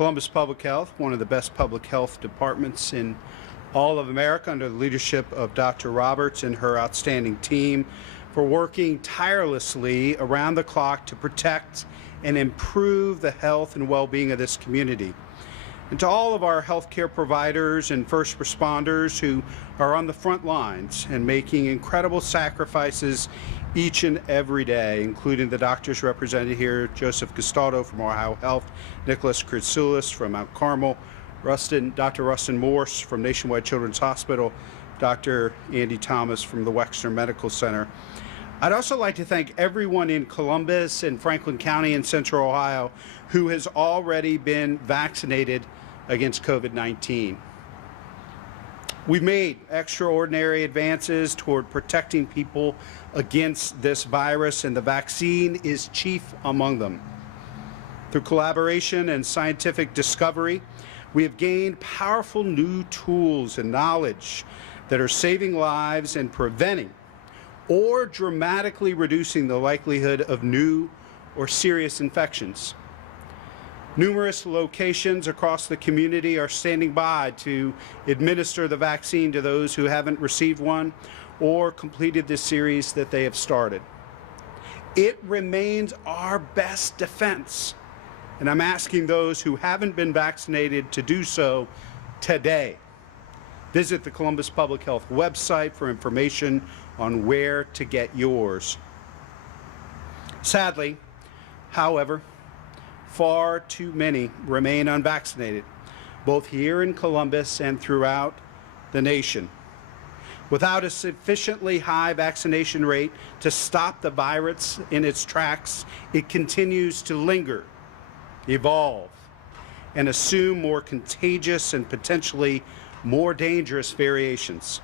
Columbus Public Health, one of the best public health departments in all of America, under the leadership of Dr. Roberts and her outstanding team, for working tirelessly around the clock to protect and improve the health and well-being of this community. And to all of our healthcare providers and first responders who are on the front lines and making incredible sacrifices each and every day, including the doctors represented here, Joseph Gastaldo from Ohio Health, Nicholas Kritsulis from Mount Carmel, Dr. Rustin Morse from Nationwide Children's Hospital, Dr. Andy Thomas from the Wexner Medical Center. I'd also like to thank everyone in Columbus and Franklin County and Central Ohio who has already been vaccinated against COVID-19. We've made extraordinary advances toward protecting people against this virus, and the vaccine is chief among them. Through collaboration and scientific discovery, we have gained powerful new tools and knowledge that are saving lives and preventing or dramatically reducing the likelihood of new or serious infections. Numerous locations across the community are standing by to administer the vaccine to those who haven't received one or completed this series that they have started. It remains our best defense, and I'm asking those who haven't been vaccinated to do so today. Visit the Columbus Public Health website for information on where to get yours. Sadly, however, far too many remain unvaccinated, both here in Columbus and throughout the nation. Without a sufficiently high vaccination rate to stop the virus in its tracks, it continues to linger, evolve, and assume more contagious and potentially more dangerous variations.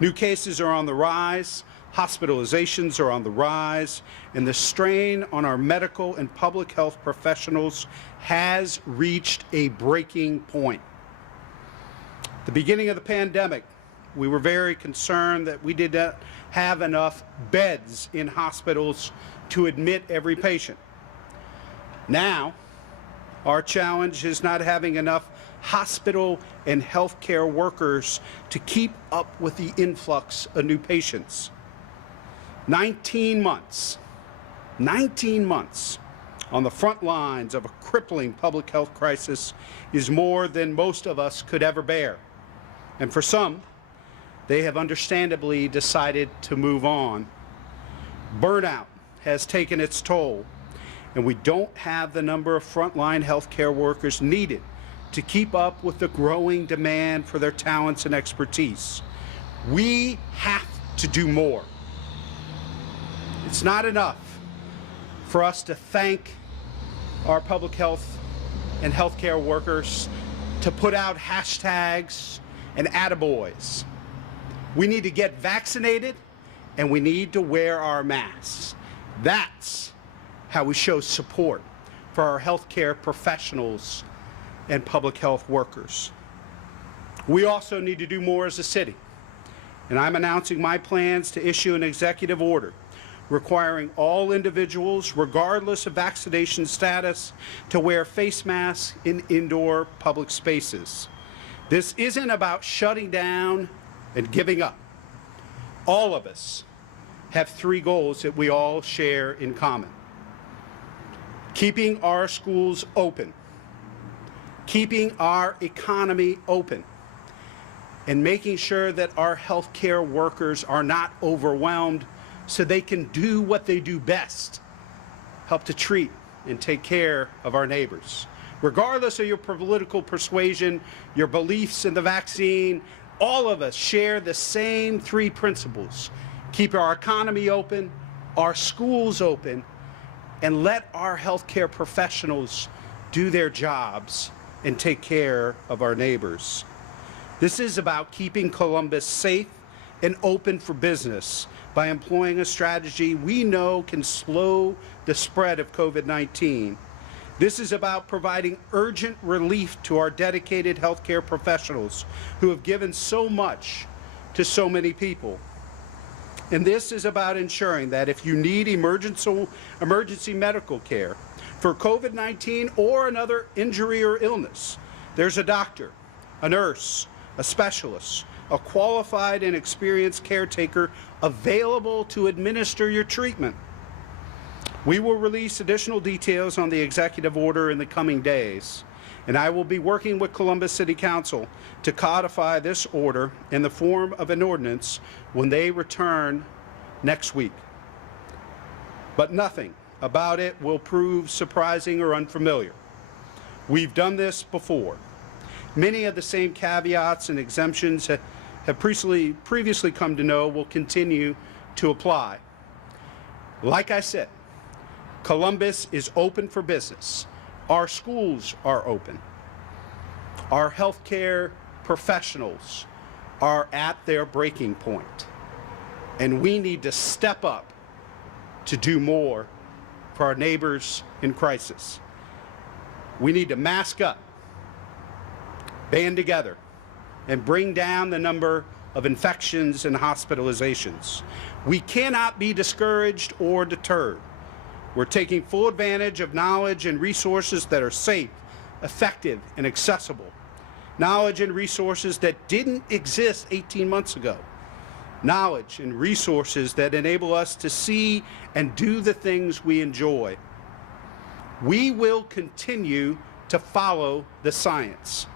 New cases are on the rise, hospitalizations are on the rise, and the strain on our medical and public health professionals has reached a breaking point. At the beginning of the pandemic, we were very concerned that we did not have enough beds in hospitals to admit every patient. Now, our challenge is not having enough hospital and healthcare workers to keep up with the influx of new patients. 19 months on the front lines of a crippling public health crisis is more than most of us could ever bear. And for some, they have understandably decided to move on. Burnout has taken its toll, and we don't have the number of frontline healthcare workers needed to keep up with the growing demand for their talents and expertise. We have to do more. It's not enough for us to thank our public health and healthcare workers, to put out hashtags and attaboys. We need to get vaccinated, and we need to wear our masks. That's how we show support for our healthcare professionals and public health workers. We also need to do more as a city, and I'm announcing my plans to issue an executive order requiring all individuals, regardless of vaccination status, to wear face masks in indoor public spaces. This isn't about shutting down and giving up. All of us have three goals that we all share in common: keeping our schools open, keeping our economy open, and making sure that our healthcare workers are not overwhelmed so they can do what they do best: help to treat and take care of our neighbors. Regardless of your political persuasion, your beliefs in the vaccine, all of us share the same three principles: keep our economy open, our schools open, and let our healthcare professionals do their jobs and take care of our neighbors. This is about keeping Columbus safe and open for business by employing a strategy we know can slow the spread of COVID-19. This is about providing urgent relief to our dedicated healthcare professionals who have given so much to so many people. And this is about ensuring that if you need emergency medical care, for COVID-19 or another injury or illness, there's a doctor, a nurse, a specialist, a qualified and experienced caretaker available to administer your treatment. We will release additional details on the executive order in the coming days, and I will be working with Columbus City Council to codify this order in the form of an ordinance when they return next week. But nothing about it will prove surprising or unfamiliar. We've done this before. Many of the same caveats and exemptions have previously come to know will continue to apply. Like I said, Columbus is open for business. Our schools are open. Our healthcare professionals are at their breaking point. And we need to step up to do more for our neighbors in crisis. We need to mask up, band together, and bring down the number of infections and hospitalizations. We cannot be discouraged or deterred. We're taking full advantage of knowledge and resources that are safe, effective, and accessible. Knowledge and resources that didn't exist 18 months ago. Knowledge and resources that enable us to see and do the things we enjoy. We will continue to follow the science,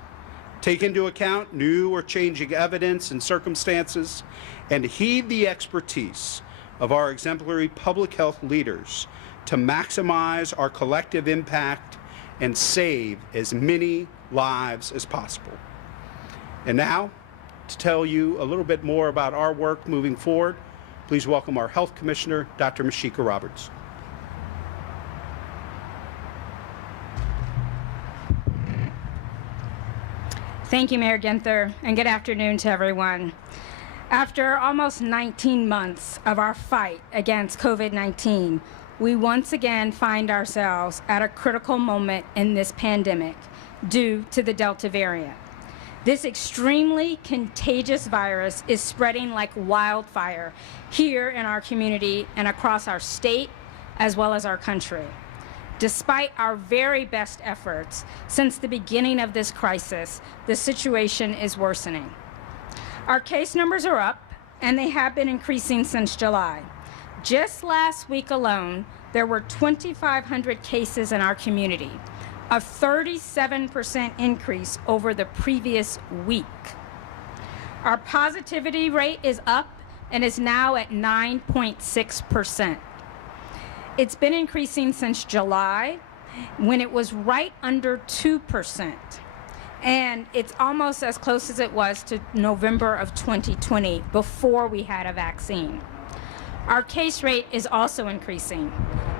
take into account new or changing evidence and circumstances, and heed the expertise of our exemplary public health leaders to maximize our collective impact and save as many lives as possible. And now, to tell you a little bit more about our work moving forward, please welcome our Health Commissioner, Dr. Mashika Roberts. Thank you, Mayor Ginther, and good afternoon to everyone. After almost 19 months of our fight against COVID-19, we once again find ourselves at a critical moment in this pandemic due to the Delta variant. This extremely contagious virus is spreading like wildfire here in our community and across our state as well as our country. Despite our very best efforts since the beginning of this crisis, the situation is worsening. Our case numbers are up, and they have been increasing since July. Just last week alone, there were 2,500 cases in our community, a 37% increase over the previous week. Our positivity rate is up and is now at 9.6%. It's been increasing since July, when it was right under 2%. And it's almost as close as it was to November of 2020, before we had a vaccine. Our case rate is also increasing.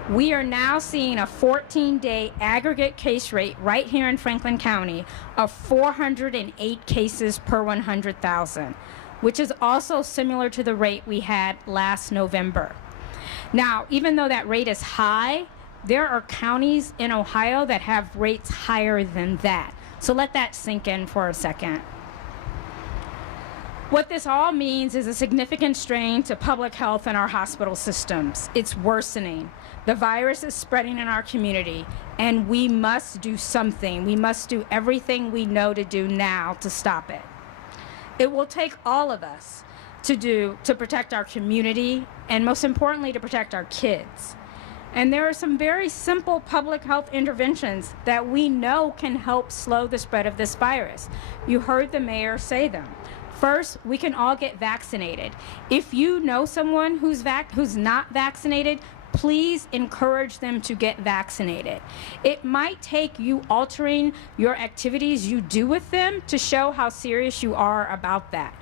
We are now seeing a 14-day aggregate case rate right here in Franklin County of 408 cases per 100,000, which is also similar to the rate we had last November. Now, even though that rate is high, there are counties in Ohio that have rates higher than that. So let that sink in for a second. What this all means is a significant strain to public health in our hospital systems. It's worsening. The virus is spreading in our community, and we must do something. We must do everything we know to do now to stop it. It will take all of us to protect our community, and most importantly, to protect our kids. And there are some very simple public health interventions that we know can help slow the spread of this virus. You heard the mayor say them. First, we can all get vaccinated. If you know someone who's not vaccinated, please encourage them to get vaccinated. It might take you altering your activities you do with them to show how serious you are about that.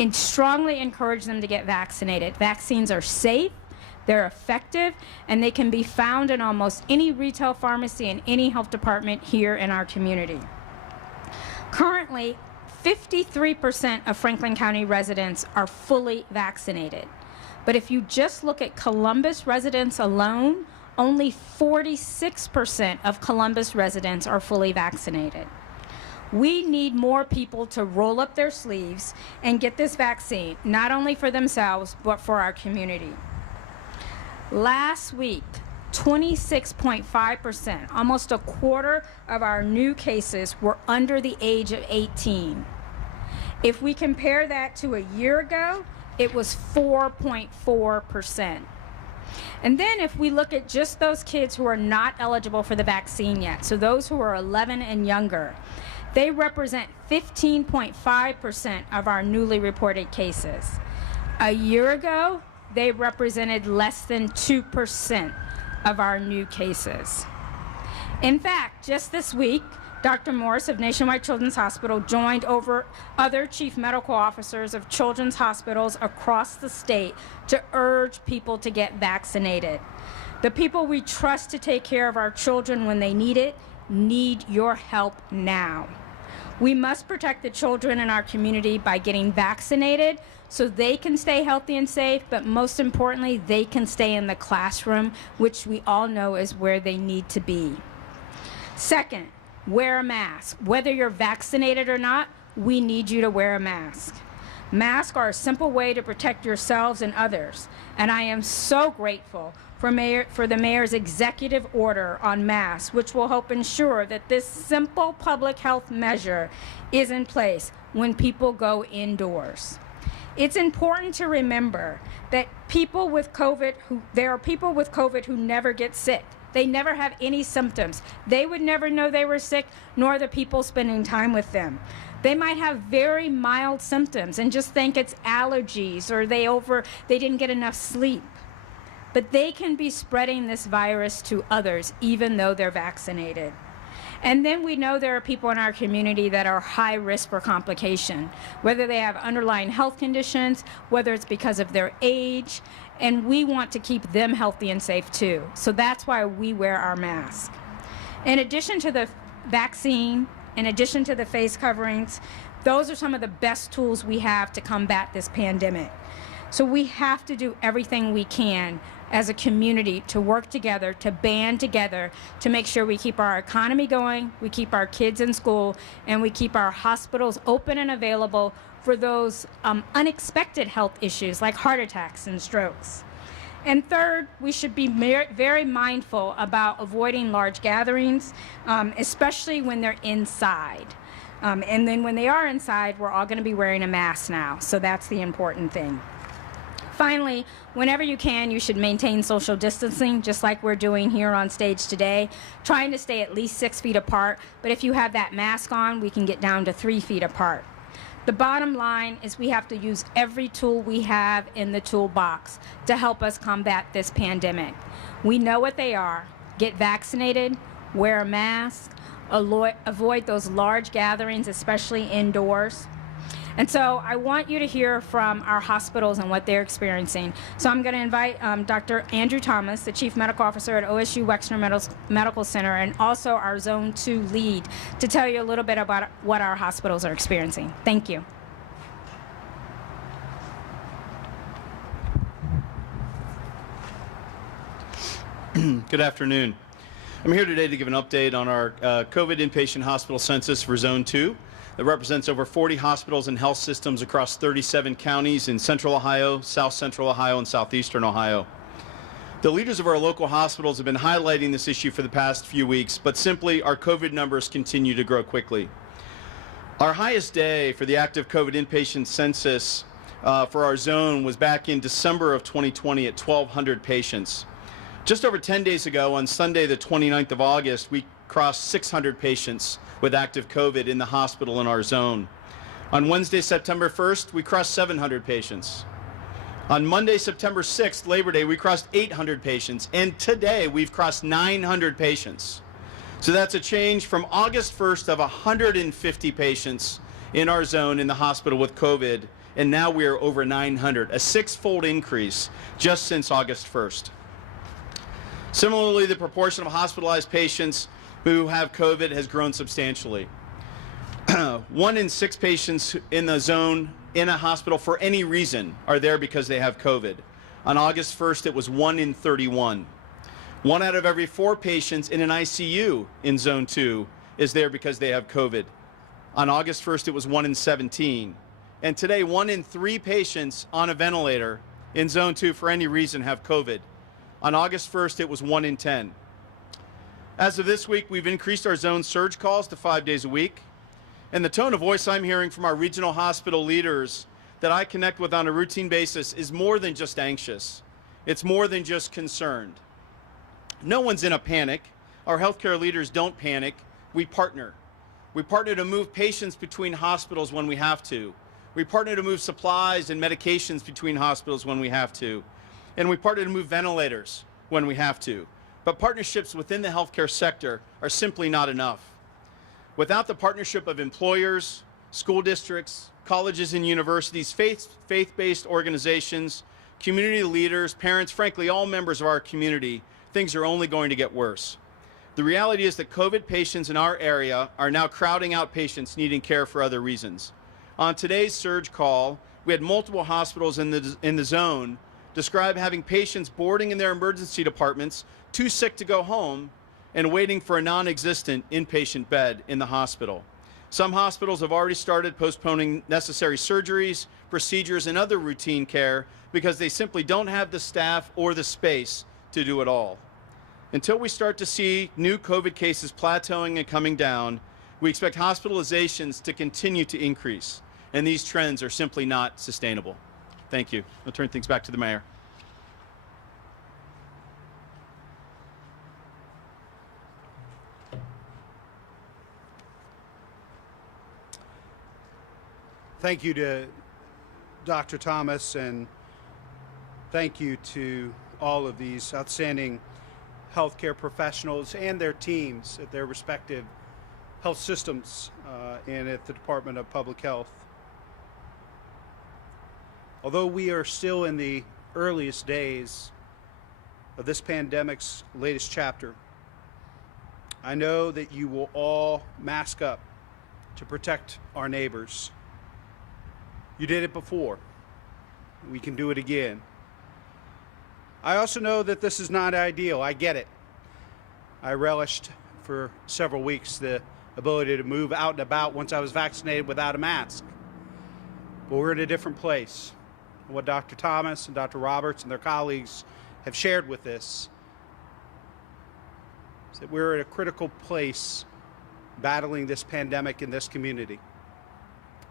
And strongly encourage them to get vaccinated. Vaccines are safe, they're effective, and they can be found in almost any retail pharmacy and any health department here in our community. Currently, 53% of Franklin County residents are fully vaccinated. But if you just look at Columbus residents alone, only 46% of Columbus residents are fully vaccinated. We need more people to roll up their sleeves and get this vaccine, not only for themselves, but for our community. Last week, 26.5%, almost a quarter of our new cases were under the age of 18. If we compare that to a year ago, it was 4.4%. And then if we look at just those kids who are not eligible for the vaccine yet, so those who are 11 and younger, they represent 15.5% of our newly reported cases. A year ago, they represented less than 2% of our new cases. In fact, just this week, Dr. Morris of Nationwide Children's Hospital joined over other chief medical officers of children's hospitals across the state to urge people to get vaccinated. The people we trust to take care of our children when they need it need your help now. We must protect the children in our community by getting vaccinated so they can stay healthy and safe, but most importantly, they can stay in the classroom, which we all know is where they need to be. Second, wear a mask. Whether you're vaccinated or not, we need you to wear a mask. Masks are a simple way to protect yourselves and others, and I am so grateful for the mayor's executive order on masks, which will help ensure that this simple public health measure is in place when people go indoors. It's important to remember that there are people with COVID who never get sick. They never have any symptoms. They would never know they were sick, nor the people spending time with them. They might have very mild symptoms and just think it's allergies or they didn't get enough sleep. But they can be spreading this virus to others even though they're vaccinated. And then we know there are people in our community that are high risk for complication, whether they have underlying health conditions, whether it's because of their age, and we want to keep them healthy and safe too. So that's why we wear our mask. In addition to the vaccine, in addition to the face coverings, those are some of the best tools we have to combat this pandemic. So we have to do everything we can as a community to work together, to band together, to make sure we keep our economy going, we keep our kids in school, and we keep our hospitals open and available for those unexpected health issues like heart attacks and strokes. And third, we should be very mindful about avoiding large gatherings, especially when they're inside. And then when they are inside, we're all going to be wearing a mask now, so that's the important thing. Finally, whenever you can, you should maintain social distancing, just like we're doing here on stage today, trying to stay at least 6 feet apart. But if you have that mask on, we can get down to 3 feet apart. The bottom line is we have to use every tool we have in the toolbox to help us combat this pandemic. We know what they are. Get vaccinated, wear a mask, avoid those large gatherings, especially indoors. And so I want you to hear from our hospitals and what they're experiencing. So I'm going to invite Dr. Andrew Thomas, the Chief Medical Officer at OSU Wexner Medical Center, and also our Zone 2 lead, to tell you a little bit about what our hospitals are experiencing. Thank you. Good afternoon. I'm here today to give an update on our COVID inpatient hospital census for Zone 2. That represents over 40 hospitals and health systems across 37 counties in Central Ohio, South Central Ohio, and Southeastern Ohio. The leaders of our local hospitals have been highlighting this issue for the past few weeks, but simply our COVID numbers continue to grow quickly. Our highest day for the active COVID inpatient census for our zone was back in December of 2020 at 1,200 patients. Just over 10 days ago, on Sunday the 29th of August, we crossed 600 patients with active COVID in the hospital in our zone. On Wednesday, September 1st, we crossed 700 patients. On Monday, September 6th, Labor Day, we crossed 800 patients. And today, we've crossed 900 patients. So that's a change from August 1st of 150 patients in our zone in the hospital with COVID. And now we are over 900, a 6-fold increase just since August 1st. Similarly, the proportion of hospitalized patients who have COVID has grown substantially. 1 in 6 patients in the zone in a hospital for any reason are there because they have COVID. On August 1st, it was 1 in 31. 1 out of every 4 patients in an ICU in Zone 2 is there because they have COVID. On August 1st, it was 1 in 17. And today, 1 in 3 patients on a ventilator in Zone 2 for any reason have COVID. On August 1st, it was 1 in 10. As of this week, we've increased our zone surge calls to 5 days a week. And the tone of voice I'm hearing from our regional hospital leaders that I connect with on a routine basis is more than just anxious. It's more than just concerned. No one's in a panic. Our healthcare leaders don't panic. We partner. We partner to move patients between hospitals when we have to. We partner to move supplies and medications between hospitals when we have to. And we partner to move ventilators when we have to. But partnerships within the healthcare sector are simply not enough. Without the partnership of employers, school districts, colleges and universities, faith-based organizations, community leaders, parents, frankly, all members of our community, things are only going to get worse. The reality is that COVID patients in our area are now crowding out patients needing care for other reasons. On today's surge call, we had multiple hospitals in the zone describe having patients boarding in their emergency departments, too sick to go home, and waiting for a non-existent inpatient bed in the hospital. Some hospitals have already started postponing necessary surgeries, procedures, and other routine care because they simply don't have the staff or the space to do it all. Until we start to see new COVID cases plateauing and coming down, we expect hospitalizations to continue to increase, and these trends are simply not sustainable. Thank you. I'll turn things back to the mayor. Thank you to Dr. Thomas, and thank you to all of these outstanding healthcare professionals and their teams at their respective health systems and at the Department of Public Health. Although we are still in the earliest days of this pandemic's latest chapter, I know that you will all mask up to protect our neighbors. You did it before. We can do it again. I also know that this is not ideal. I get it. I relished for several weeks the ability to move out and about once I was vaccinated without a mask. But we're in a different place. What Dr. Thomas and Dr. Roberts and their colleagues have shared with us is that we're at a critical place battling this pandemic in this community.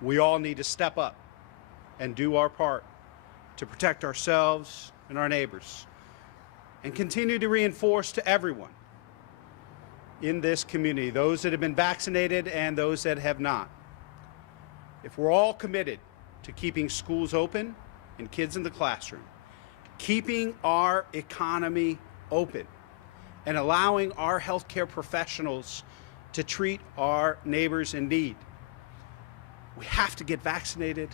We all need to step up and do our part to protect ourselves and our neighbors, and continue to reinforce to everyone in this community, those that have been vaccinated and those that have not. If we're all committed to keeping schools open and kids in the classroom, keeping our economy open, and allowing our healthcare professionals to treat our neighbors in need, we have to get vaccinated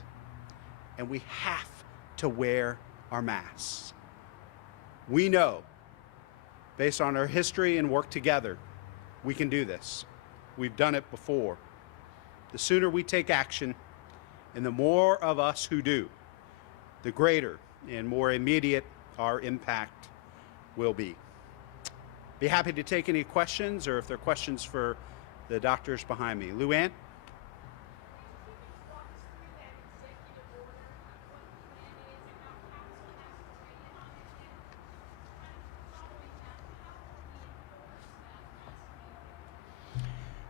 and we have to wear our masks. We know, based on our history and work together, we can do this. We've done it before. The sooner we take action and the more of us who do, the greater and more immediate our impact will be. Be happy to take any questions, or if there are questions for the doctors behind me. Luann?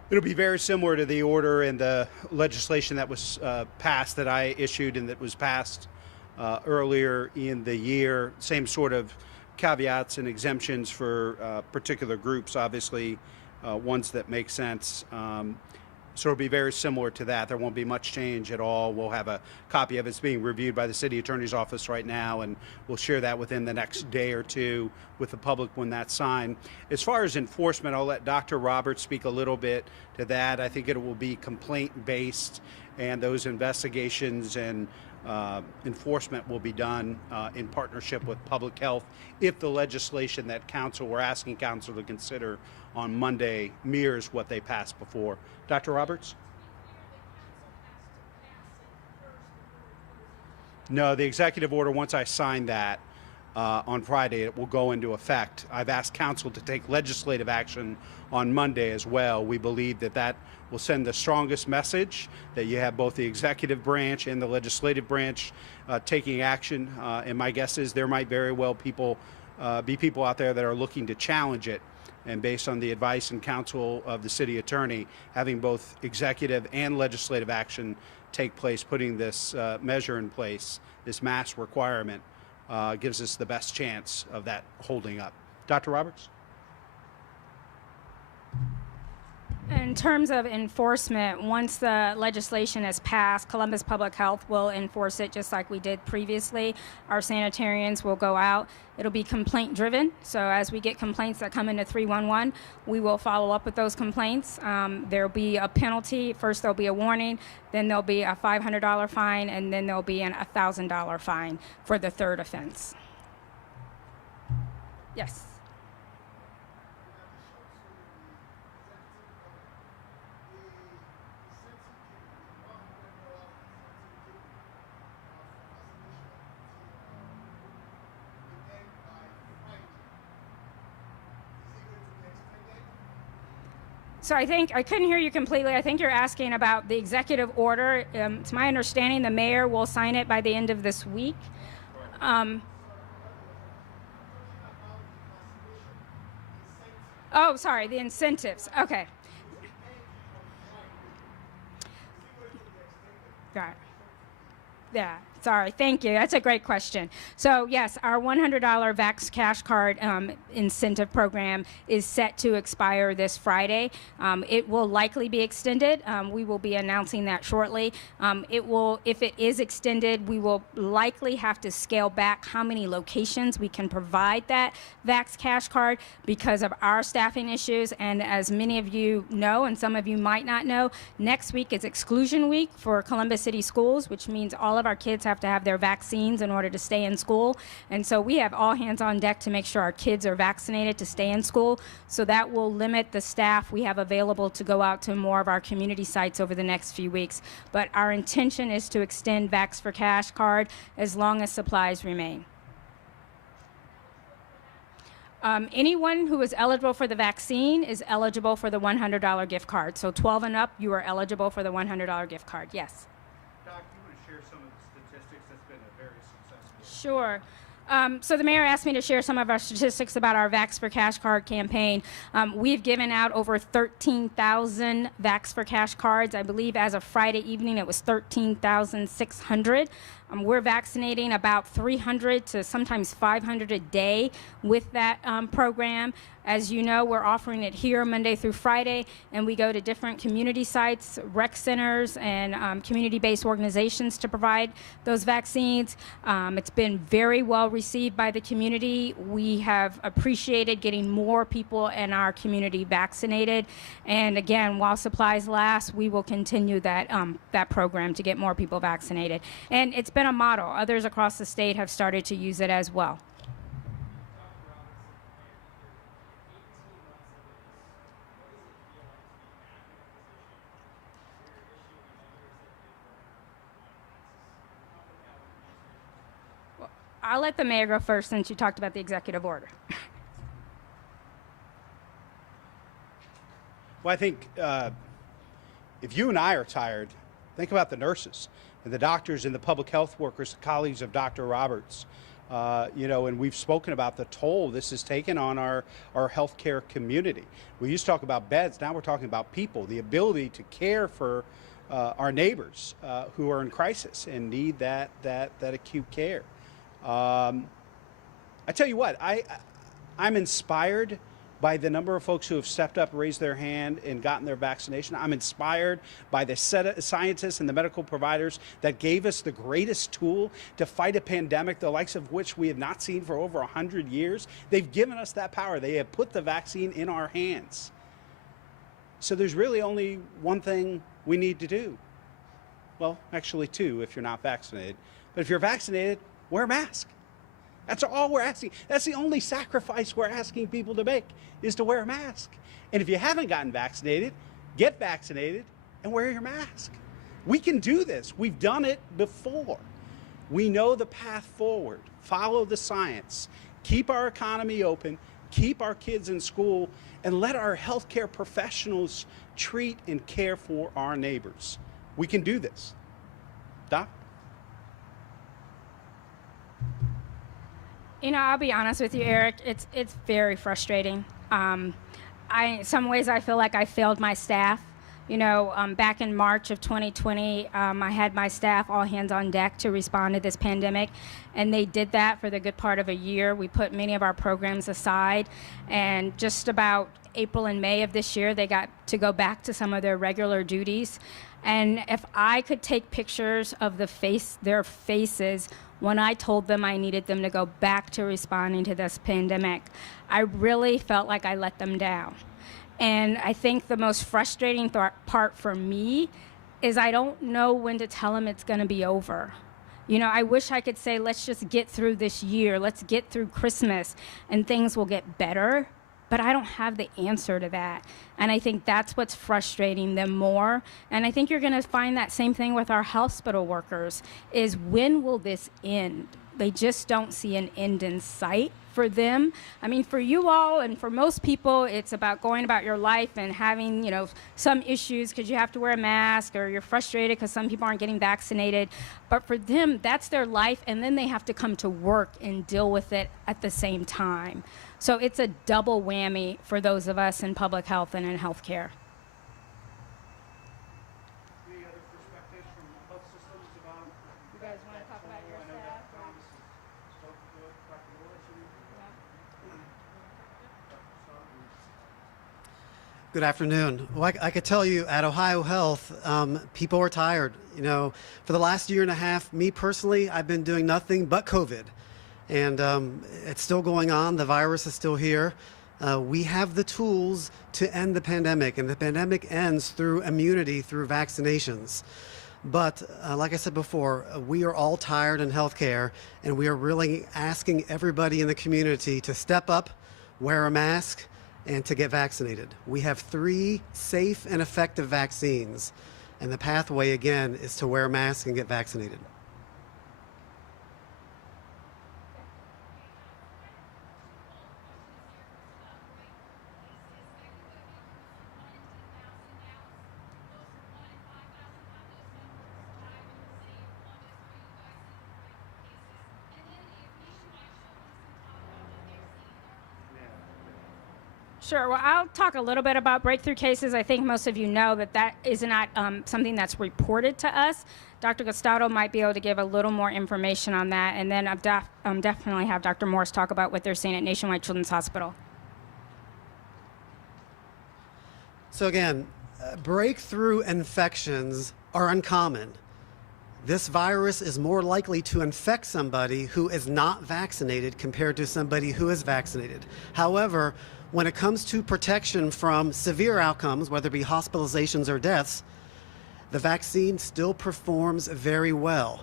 It'll be very similar to the order and the legislation that was passed, that I issued and that was passed earlier in the year. Same sort of caveats and exemptions for particular groups, obviously, ones that make sense. So it'll be very similar to that. There won't be much change at all. We'll have a copy of it. It's being reviewed by the City Attorney's Office right now, and we'll share that within the next day or two with the public when that's signed. As far as enforcement, I'll let Dr. Roberts speak a little bit to that. I think it will be complaint-based, and those investigations and enforcement will be done in partnership with public health if the legislation that we're asking council to consider on Monday mirrors what they passed before. Dr. Roberts? No, the executive order, once I sign that on Friday, it will go into effect. I've asked council to take legislative action on Monday as well. We believe that that will send the strongest message, that you have both the executive branch and the legislative branch taking action. And my guess is there might very well people be people out there that are looking to challenge it. And based on the advice and counsel of the city attorney, having both executive and legislative action take place, putting this measure in place, this mask requirement, gives us the best chance of that holding up. Dr. Roberts? In terms of enforcement, once the legislation is passed, Columbus Public Health will enforce it just like we did previously. Our sanitarians will go out. It'll be complaint driven. So as we get complaints that come into 311, we will follow up with those complaints. There'll be a penalty. First there'll be a warning, then there'll be a $500 fine, and then there'll be a $1,000 fine for the third offense. Yes. So I think, I couldn't hear you completely. I think you're asking about the executive order. It's my understanding the mayor will sign it by the end of this week. Oh, sorry, the incentives. Okay. Got it. Yeah. Sorry, thank you. That's a great question. So yes, our $100 Vax Cash Card incentive program is set to expire this Friday. It will likely be extended. We will be announcing that shortly. If it is extended, we will likely have to scale back how many locations we can provide that Vax Cash Card because of our staffing issues. And as many of you know, and some of you might not know, next week is exclusion week for Columbus City Schools, which means all of our kids have to have their vaccines in order to stay in school. And so we have all hands on deck to make sure our kids are vaccinated to stay in school. So that will limit the staff we have available to go out to more of our community sites over the next few weeks. But our intention is to extend Vax for Cash Card as long as supplies remain. Anyone who is eligible for the vaccine is eligible for the $100 gift card. So 12 and up, you are eligible for the $100 gift card. Yes. Sure. So the mayor asked me to share some of our statistics about our Vax for Cash Card campaign. We've given out over 13,000 Vax for Cash cards. I believe as of Friday evening, it was 13,600. We're vaccinating about 300 to sometimes 500 a day with that program. As you know, we're offering it here Monday through Friday, and we go to different community sites, rec centers, and community-based organizations to provide those vaccines. It's been very well received by the community. We have appreciated getting more people in our community vaccinated. And again, while supplies last, we will continue that, that program to get more people vaccinated. And it's been a model. Others across the state have started to use it as well. I'll let the mayor go first since you talked about the executive order. Well, I think if you and I are tired, think about the nurses and the doctors and the public health workers, the colleagues of Dr. Roberts. You know, and we've spoken about the toll this has taken on our healthcare community. We used to talk about beds, now we're talking about people, the ability to care for our neighbors who are in crisis and need that acute care. I tell you what, I'm inspired by the number of folks who have stepped up, raised their hand, and gotten their vaccination. I'm inspired by the set of scientists and the medical providers that gave us the greatest tool to fight a pandemic, the likes of which we have not seen for over 100 years. They've given us that power. They have put the vaccine in our hands. So there's really only one thing we need to do. Well, actually two if you're not vaccinated. But if you're vaccinated, wear a mask. That's all we're asking. That's the only sacrifice we're asking people to make, is to wear a mask. And if you haven't gotten vaccinated, get vaccinated and wear your mask. We can do this. We've done it before. We know the path forward. Follow the science. Keep our economy open. Keep our kids in school. And let our healthcare professionals treat and care for our neighbors. We can do this. Doc? I'll be honest with you, Eric. It's very frustrating. In some ways, I feel like I failed my staff. Back in March of 2020, I had my staff all hands on deck to respond to this pandemic, and they did that for the good part of a year. We put many of our programs aside, and just about April and May of this year, they got to go back to some of their regular duties. And if I could take pictures of their faces when I told them I needed them to go back to responding to this pandemic, I really felt like I let them down. And I think the most frustrating part for me is I don't know when to tell them it's going to be over. I wish I could say, let's just get through this year, let's get through Christmas, and things will get better. But I don't have the answer to that. And I think that's what's frustrating them more. And I think you're going to find that same thing with our hospital workers, is when will this end? They just don't see an end in sight for them. I mean, for you all and for most people, it's about going about your life and having, some issues because you have to wear a mask, or you're frustrated because some people aren't getting vaccinated. But for them, that's their life, and then they have to come to work and deal with it at the same time. So it's a double whammy for those of us in public health and in healthcare. Any other perspectives from health systems about? You guys want to talk about your staff? Good afternoon. Well, I could tell you at Ohio Health, people are tired. For the last year and a half, me personally, I've been doing nothing but COVID. And it's still going on. The virus is still here. We have the tools to end the pandemic, and the pandemic ends through immunity, through vaccinations. But like I said before, we are all tired in healthcare, and we are really asking everybody in the community to step up, wear a mask, and to get vaccinated. We have 3 safe and effective vaccines, and the pathway, again, is to wear a mask and get vaccinated. Sure. Well, I'll talk a little bit about breakthrough cases. I think most of you know that is not something that's reported to us. Dr. Gustavo might be able to give a little more information on that, and then I'll definitely have Dr. Morris talk about what they're seeing at Nationwide Children's Hospital. So again, breakthrough infections are uncommon. This virus is more likely to infect somebody who is not vaccinated compared to somebody who is vaccinated. However, when it comes to protection from severe outcomes, whether it be hospitalizations or deaths, the vaccine still performs very well.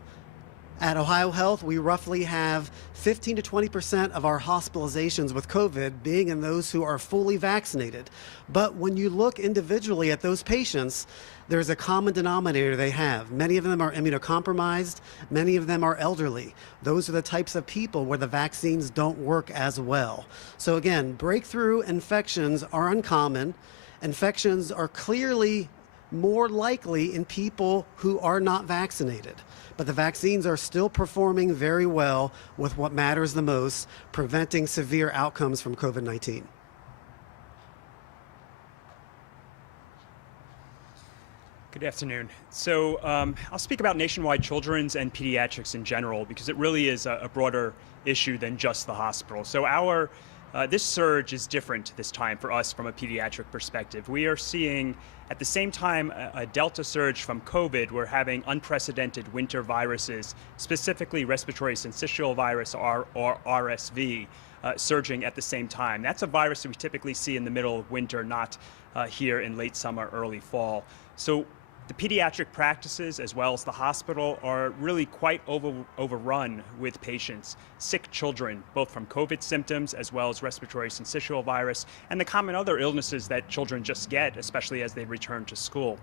At Ohio Health, we roughly have 15 to 20% of our hospitalizations with COVID being in those who are fully vaccinated. But when you look individually at those patients, there's a common denominator they have. Many of them are immunocompromised. Many of them are elderly. Those are the types of people where the vaccines don't work as well. So again, breakthrough infections are uncommon. Infections are clearly more likely in people who are not vaccinated. But the vaccines are still performing very well with what matters the most, preventing severe outcomes from COVID-19. Good afternoon. So I'll speak about Nationwide Children's and Pediatrics in general, because it really is a broader issue than just the hospital. So this surge is different this time for us from a pediatric perspective. We are seeing at the same time a Delta surge from COVID. We're having unprecedented winter viruses, specifically respiratory syncytial virus or RSV, surging at the same time. That's a virus that we typically see in the middle of winter, not here in late summer, early fall. So the pediatric practices, as well as the hospital, are really quite overrun with patients, sick children, both from COVID symptoms as well as respiratory syncytial virus, and the common other illnesses that children just get, especially as they return to school.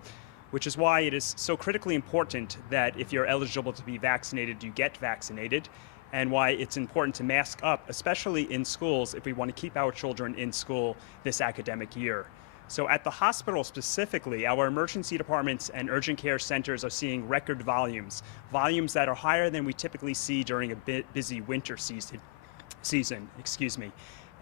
Which is why it is so critically important that if you're eligible to be vaccinated, you get vaccinated, and why it's important to mask up, especially in schools, if we want to keep our children in school this academic year. So at the hospital specifically, our emergency departments and urgent care centers are seeing record volumes that are higher than we typically see during a busy winter season. season, excuse me.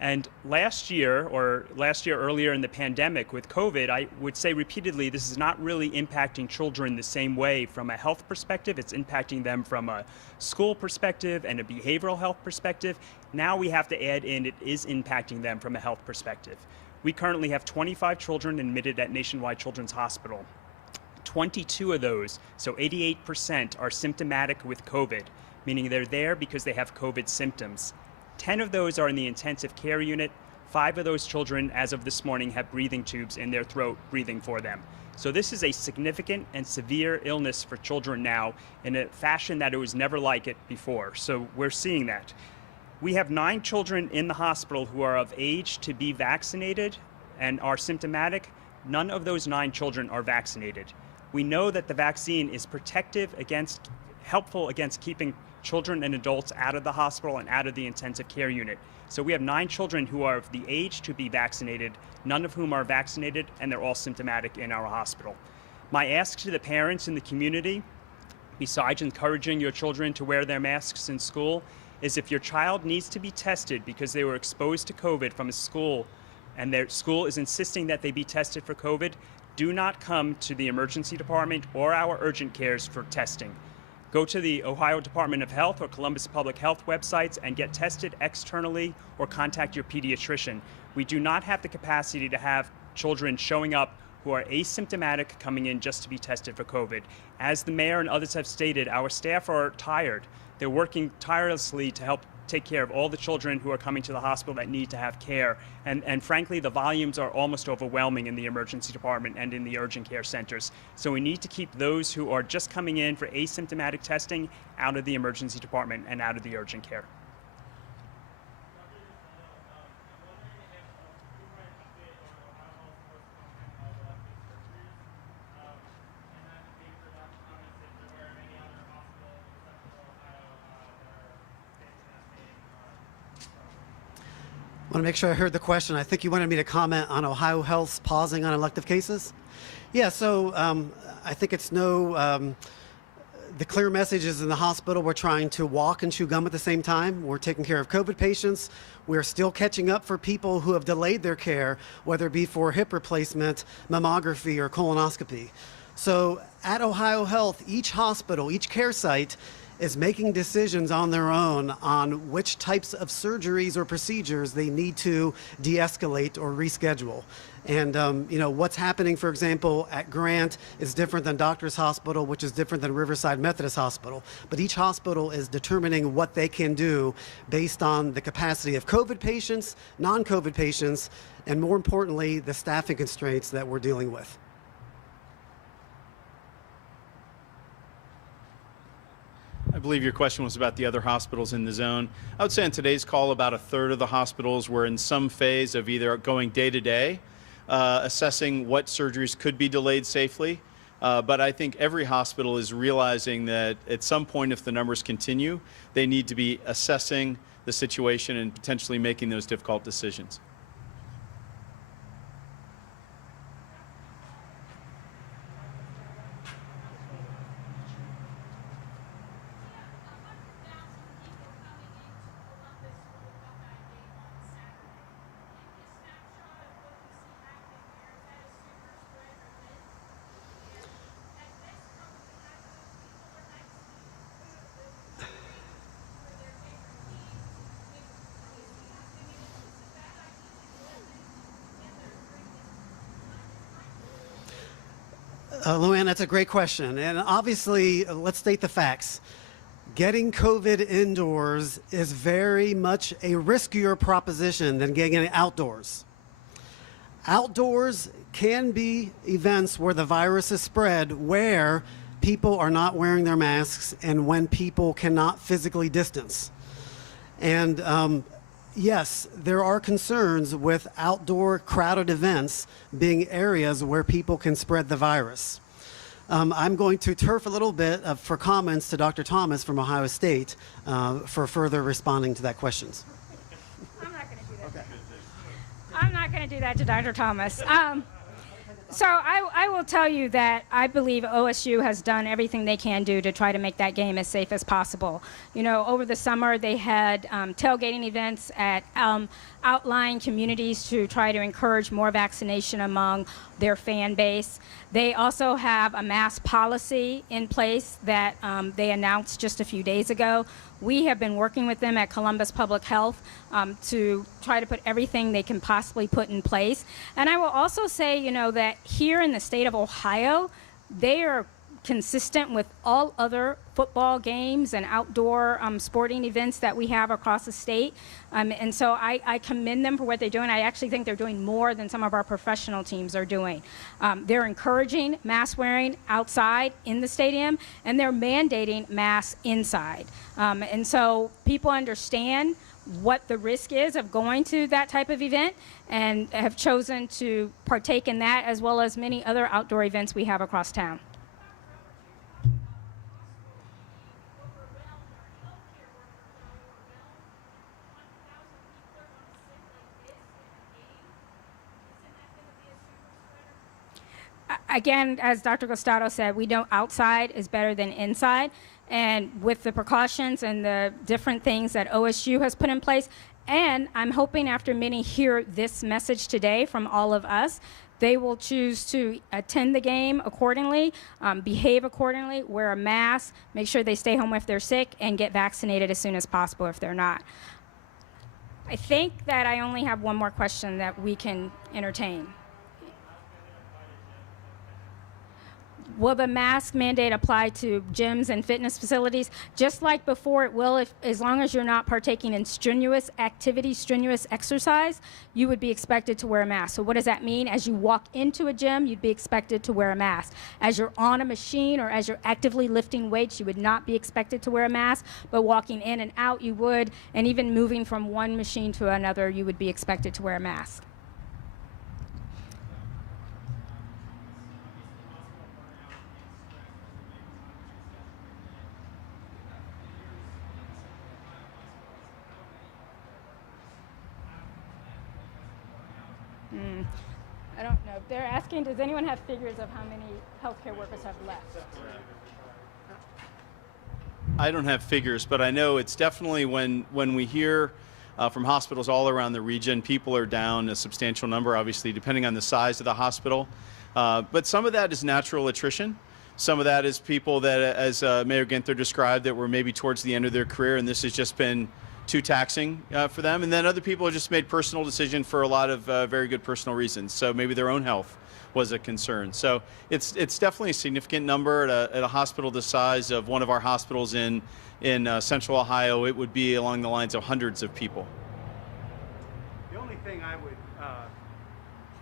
And last year earlier in the pandemic with COVID, I would say repeatedly, this is not really impacting children the same way from a health perspective. It's impacting them from a school perspective and a behavioral health perspective. Now we have to add in, it is impacting them from a health perspective. We currently have 25 children admitted at Nationwide Children's Hospital. 22 of those, so 88%, are symptomatic with COVID, meaning they're there because they have COVID symptoms. 10 of those are in the intensive care unit. 5 of those children, as of this morning, have breathing tubes in their throat breathing for them. So this is a significant and severe illness for children now in a fashion that it was never like it before. So we're seeing that. We have 9 children in the hospital who are of age to be vaccinated and are symptomatic. None of those 9 children are vaccinated. We know that the vaccine is helpful against keeping children and adults out of the hospital and out of the intensive care unit. So we have 9 children who are of the age to be vaccinated, none of whom are vaccinated, and they're all symptomatic in our hospital. My ask to the parents in the community, besides encouraging your children to wear their masks in school, is if your child needs to be tested because they were exposed to COVID from a school and their school is insisting that they be tested for COVID, do not come to the emergency department or our urgent cares for testing. Go to the Ohio Department of Health or Columbus Public Health websites and get tested externally or contact your pediatrician. We do not have the capacity to have children showing up who are asymptomatic coming in just to be tested for COVID. As the mayor and others have stated, our staff are tired. They're working tirelessly to help take care of all the children who are coming to the hospital that need to have care. And frankly, the volumes are almost overwhelming in the emergency department and in the urgent care centers. So we need to keep those who are just coming in for asymptomatic testing out of the emergency department and out of the urgent care. I want to make sure I heard the question. I think you wanted me to comment on Ohio Health's pausing on elective cases. Yeah, so I think it's the clear message is in the hospital, we're trying to walk and chew gum at the same time. We're taking care of COVID patients. We're still catching up for people who have delayed their care, whether it be for hip replacement, mammography, or colonoscopy. So at Ohio Health, each hospital, each care site is making decisions on their own on which types of surgeries or procedures they need to de-escalate or reschedule. And what's happening, for example, at Grant is different than Doctors Hospital, which is different than Riverside Methodist Hospital. But each hospital is determining what they can do based on the capacity of COVID patients, non-COVID patients, and more importantly, the staffing constraints that we're dealing with. I believe your question was about the other hospitals in the zone. I would say on today's call, about 1/3 of the hospitals were in some phase of either going day to day, assessing what surgeries could be delayed safely. But I think every hospital is realizing that at some point, if the numbers continue, they need to be assessing the situation and potentially making those difficult decisions. Luann, that's a great question. And obviously, let's state the facts. Getting COVID indoors is very much a riskier proposition than getting it outdoors. Outdoors can be events where the virus is spread, where people are not wearing their masks and when people cannot physically distance. And yes, there are concerns with outdoor crowded events being areas where people can spread the virus. I'm going to turf a little bit for comments to Dr. Thomas from Ohio State for further responding to that question. I'm not going to do that. Okay. I'm not going to do that to Dr. Thomas. So I will tell you that I believe OSU has done everything they can do to try to make that game as safe as possible. You know, over the summer they had tailgating events at outlying communities to try to encourage more vaccination among their fan base. They also have a mask policy in place that they announced just a few days ago. We have been working with them at Columbus Public Health to try to put everything they can possibly put in place. And I will also say, you know, that here in the state of Ohio, they are consistent with all other football games and outdoor sporting events that we have across the state. And so I commend them for what they're doing. I actually think they're doing more than some of our professional teams are doing. They're encouraging mask wearing outside in the stadium, and they're mandating masks inside. And so people understand what the risk is of going to that type of event and have chosen to partake in that, as well as many other outdoor events we have across town. Again, as Dr. Gustado said, we know outside is better than inside. And with the precautions and the different things that OSU has put in place, and I'm hoping after many hear this message today from all of us, they will choose to attend the game accordingly, behave accordingly, wear a mask, make sure they stay home if they're sick, and get vaccinated as soon as possible if they're not. I think that I only have one more question that we can entertain. Will the mask mandate apply to gyms and fitness facilities? Just like before, it will, as long as you're not partaking in strenuous activity, strenuous exercise, you would be expected to wear a mask. So what does that mean? As you walk into a gym, you'd be expected to wear a mask. As you're on a machine or as you're actively lifting weights, you would not be expected to wear a mask, but walking in and out, you would, and even moving from one machine to another, you would be expected to wear a mask. I don't know. They're asking, does anyone have figures of how many healthcare workers have left? I don't have figures, but I know it's definitely when we hear from hospitals all around the region, people are down a substantial number, obviously, depending on the size of the hospital. But some of that is natural attrition. Some of that is people that, as Mayor Ginther described, that were maybe towards the end of their career, and this has just been too taxing for them. And then other people have just made personal decisions for a lot of very good personal reasons. So maybe their own health was a concern. So it's definitely a significant number at a hospital the size of one of our hospitals in Central Ohio. It would be along the lines of hundreds of people. The only thing I would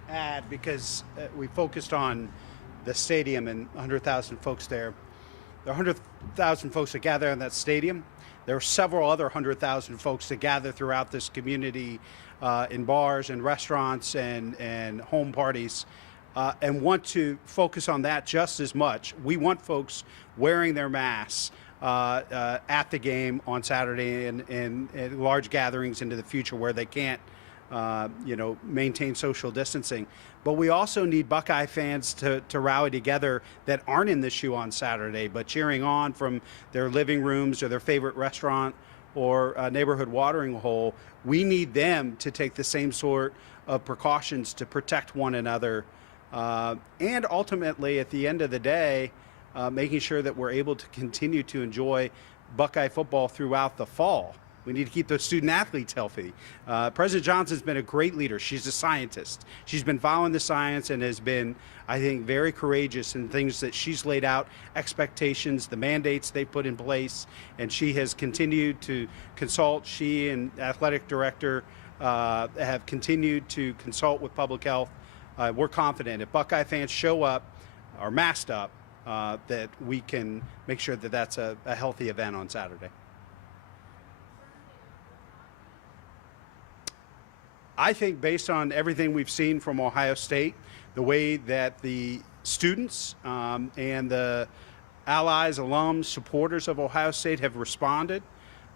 add, because we focused on the stadium and 100,000 folks there. There are 100,000 folks that gather in that stadium. There are several other 100,000 folks that gather throughout this community in bars and restaurants and home parties and want to focus on that just as much. We want folks wearing their masks at the game on Saturday and large gatherings into the future where they can't maintain social distancing. But we also need Buckeye fans to rally together that aren't in the shoe on Saturday, but cheering on from their living rooms or their favorite restaurant or neighborhood watering hole. We need them to take the same sort of precautions to protect one another. And ultimately, at the end of the day, making sure that we're able to continue to enjoy Buckeye football throughout the fall. We need to keep those student athletes healthy. President Johnson's been a great leader. She's a scientist. She's been following the science and has been, I think, very courageous in things that she's laid out, expectations, the mandates they put in place, and she has continued to consult. She and athletic director have continued to consult with public health. We're confident if Buckeye fans show up, are masked up, that we can make sure that that's a healthy event on Saturday. I think based on everything we've seen from Ohio State, the way that the students and the allies, alums, supporters of Ohio State have responded,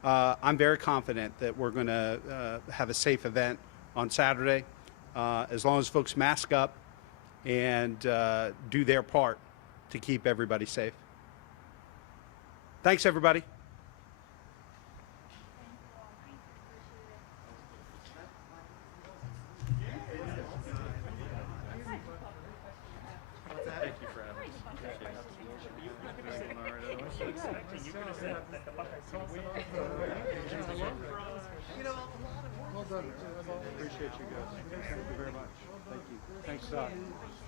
I'm very confident that we're going to have a safe event on Saturday. As long as folks mask up, and do their part to keep everybody safe. Thanks, everybody. Well done. Appreciate you guys. Thank you very much. Thank you. Thanks, Doc.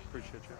Appreciate you.